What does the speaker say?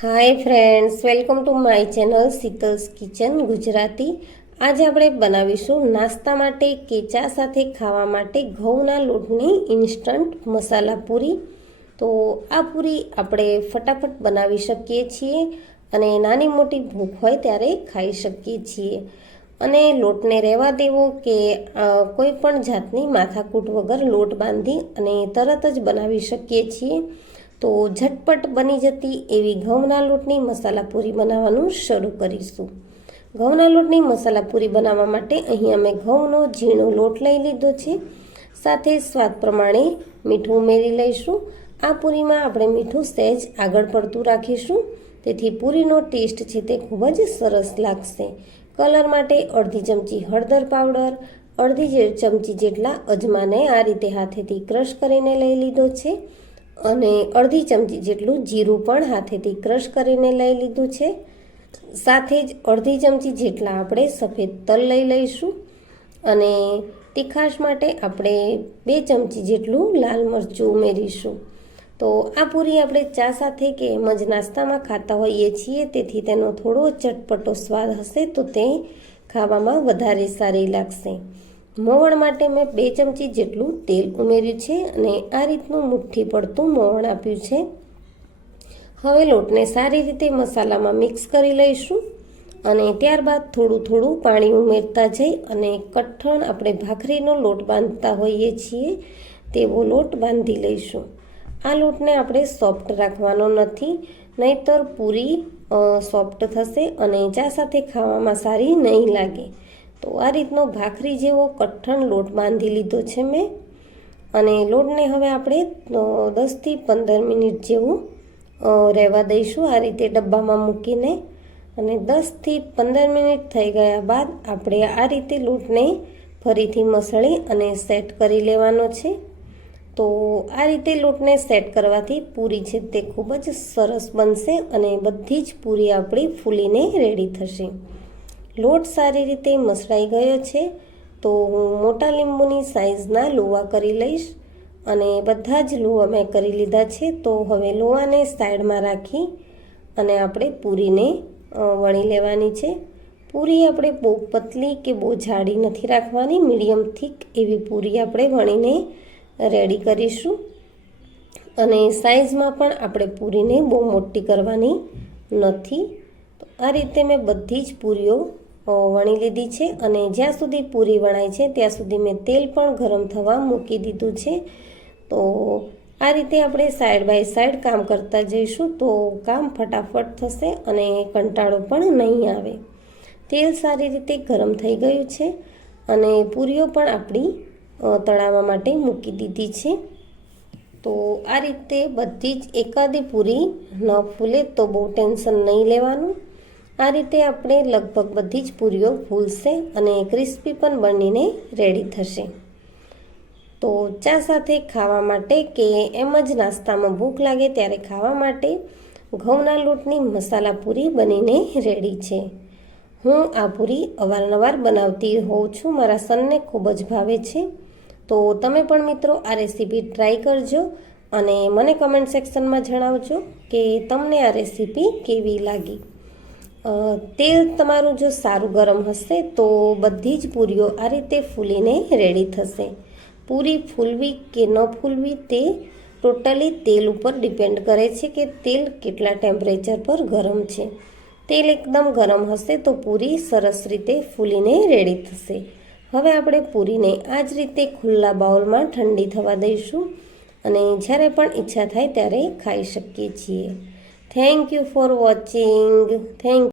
Hi friends, welcome to my channel Sheetal's kitchen Gujarati. આજે આપણે બનાવીશું નાસ્તા માટે કે ચા સાથે ખાવા માટે ઘઉંના લોટની ઇન્સ્ટન્ટ મસાલા પૂરી. તો આ પૂરી આપણે ફટાફટ બનાવી શકીએ છીએ અને નાની મોટી ભૂખ હોય ત્યારે ખાઈ શકીએ છીએ. અને લોટને રહેવા દેવો કે કોઈ પણ જાતની માથાકૂટ વગર લોટ બાંધી અને તરત જ બનાવી શકીએ છીએ. તો ઝટપટ બની જતી એવી ઘઉંના લોટની મસાલા પૂરી બનાવવાનું શરૂ કરીશું. ઘઉંના લોટની મસાલા પૂરી બનાવવા માટે અહીં અમે ઘઉંનો ઝીણો લોટ લઈ લીધો છે. સાથે સ્વાદ પ્રમાણે મીઠું ઉમેરી લઈશું. આ પૂરીમાં આપણે મીઠું સહેજ આગળ પડતું રાખીશું, તેથી પૂરીનો ટેસ્ટ છે તે ખૂબ જ સરસ લાગશે. કલર માટે અડધી ચમચી હળદર પાવડર, અડધી ચમચી જેટલા અજમાને આ રીતે હાથેથી ક્રશ કરીને લઈ લીધો છે અને અડધી ચમચી જેટલું જીરું પણ હાથેથી ક્રશ કરીને લઈ લીધું છે. સાથે જ અડધી ચમચી જેટલા આપણે સફેદ તલ લઈ લઈશું અને તીખાશ માટે આપણે 2 ચમચી જેટલું લાલ મરચું ઉમેરીશું. તો આ પૂરી આપણે ચા સાથે કે એમ જ નાસ્તામાં ખાતા હોઈએ છીએ, તેથી તેનો થોડો ચટપટો સ્વાદ હશે તો તે ખાવામાં વધારે સારી લાગશે. મોવણ માટે મેં 2 ચમચી જેટલું તેલ ઉમેર્યું છે અને આ રીતનું મુઠ્ઠી પડતું મોવણ આપ્યું છે. હવે લોટને સારી રીતે મસાલામાં મિક્સ કરી લઈશું અને ત્યારબાદ થોડું થોડું પાણી ઉમેરતા જઈ અને કઠણ આપણે ભાખરીનો લોટ બાંધતા હોઈએ છીએ તેવો લોટ બાંધી લઈશું. આ લોટને આપણે સોફ્ટ રાખવાનો નથી, નહીંતર પૂરી સોફ્ટ થશે અને ચા સાથે ખાવામાં સારી નહીં લાગે. તો આ રીતનો ભાખરી જેવો કઠણ લોટ બાંધી લીધો છે મેં અને લોટને હવે આપણે 10થી 15 મિનિટ જેવું રહેવા દઈશું આ રીતે ડબ્બામાં મૂકીને. અને 10થી 15 મિનિટ થઈ ગયા બાદ આપણે આ રીતે લોટને ફરીથી મસળી અને સેટ કરી લેવાનો છે. તો આ રીતે લોટને સેટ કરવાથી પૂરી છે તે ખૂબ જ સરસ બનશે અને બધી જ પૂરી આપણી ફૂલીને રેડી થશે. લોટ સારી રીતે મસળાઈ ગયો છે તો હું મોટા લીંબુની સાઈઝના લોવા કરી લઈશ અને બધા જ લોવા મેં કરી લીધા છે. તો હવે લોવાને સાઈડમાં રાખી અને આપણે પૂરીને વણી લેવાની છે. પૂરી આપણે બહુ પતલી કે બહુ જાડી નથી રાખવાની, મીડિયમ થીક એવી પૂરી આપણે વણીને રેડી કરીશું. અને સાઈઝમાં પણ આપણે પૂરીને બહુ મોટી કરવાની નથી. તો આ રીતે મેં બધી જ પૂરીઓ વણી લીધી છે અને જ્યાં સુધી પૂરી વણાય છે ત્યાં સુધી મેં તેલ પણ ગરમ થવા મૂકી દીધું છે. તો આ રીતે આપણે સાઈડ બાય સાઈડ કામ કરતા જઈશું તો કામ ફટાફટ થશે અને કંટાળો પણ નહીં આવે. તેલ સારી રીતે ગરમ થઈ ગયું છે અને પૂરીઓ પણ આપણી તળાવવા માટે મૂકી દીધી છે. તો આ રીતે બધી જ એકાદી પૂરી ન ફૂલે તો બહુ ટેન્શન નહીં લેવાનું. આ રીતે આપણે લગભગ બધી જ પૂરીઓ ફૂલશે અને ક્રિસ્પી પણ બનીને રેડી થશે. તો ચા સાથે ખાવા માટે કે એમ જ નાસ્તામાં ભૂખ લાગે ત્યારે ખાવા માટે ઘઉંના લોટની મસાલા પૂરી બનીને રેડી છે. હું આ પૂરી અવારનવાર બનાવતી હોઉં છું, મારા સનને ખૂબ જ ભાવે છે. તો તમે પણ મિત્રો આ રેસીપી ટ્રાય કરજો અને મને કમેન્ટ સેક્શનમાં જણાવજો કે તમને આ રેસીપી કેવી લાગી. તેલ તમારું જો સારું ગરમ હશે તો બધી જ પૂરીઓ આ રીતે ફૂલીને રેડી થશે. પૂરી ફૂલવી કે ન ફૂલવી તે ટોટલી તેલ ઉપર ડિપેન્ડ કરે છે કે તેલ કેટલા ટેમ્પરેચર પર ગરમ છે. તેલ એકદમ ગરમ હશે તો પૂરી સરસ રીતે ફૂલીને રેડી થશે. હવે આપણે પૂરીને આ જ રીતે ખુલ્લા બાઉલમાં ઠંડી થવા દઈશું અને જ્યારે પણ ઈચ્છા થાય ત્યારે ખાઈ શકીએ છીએ. Thank you for watching. Thank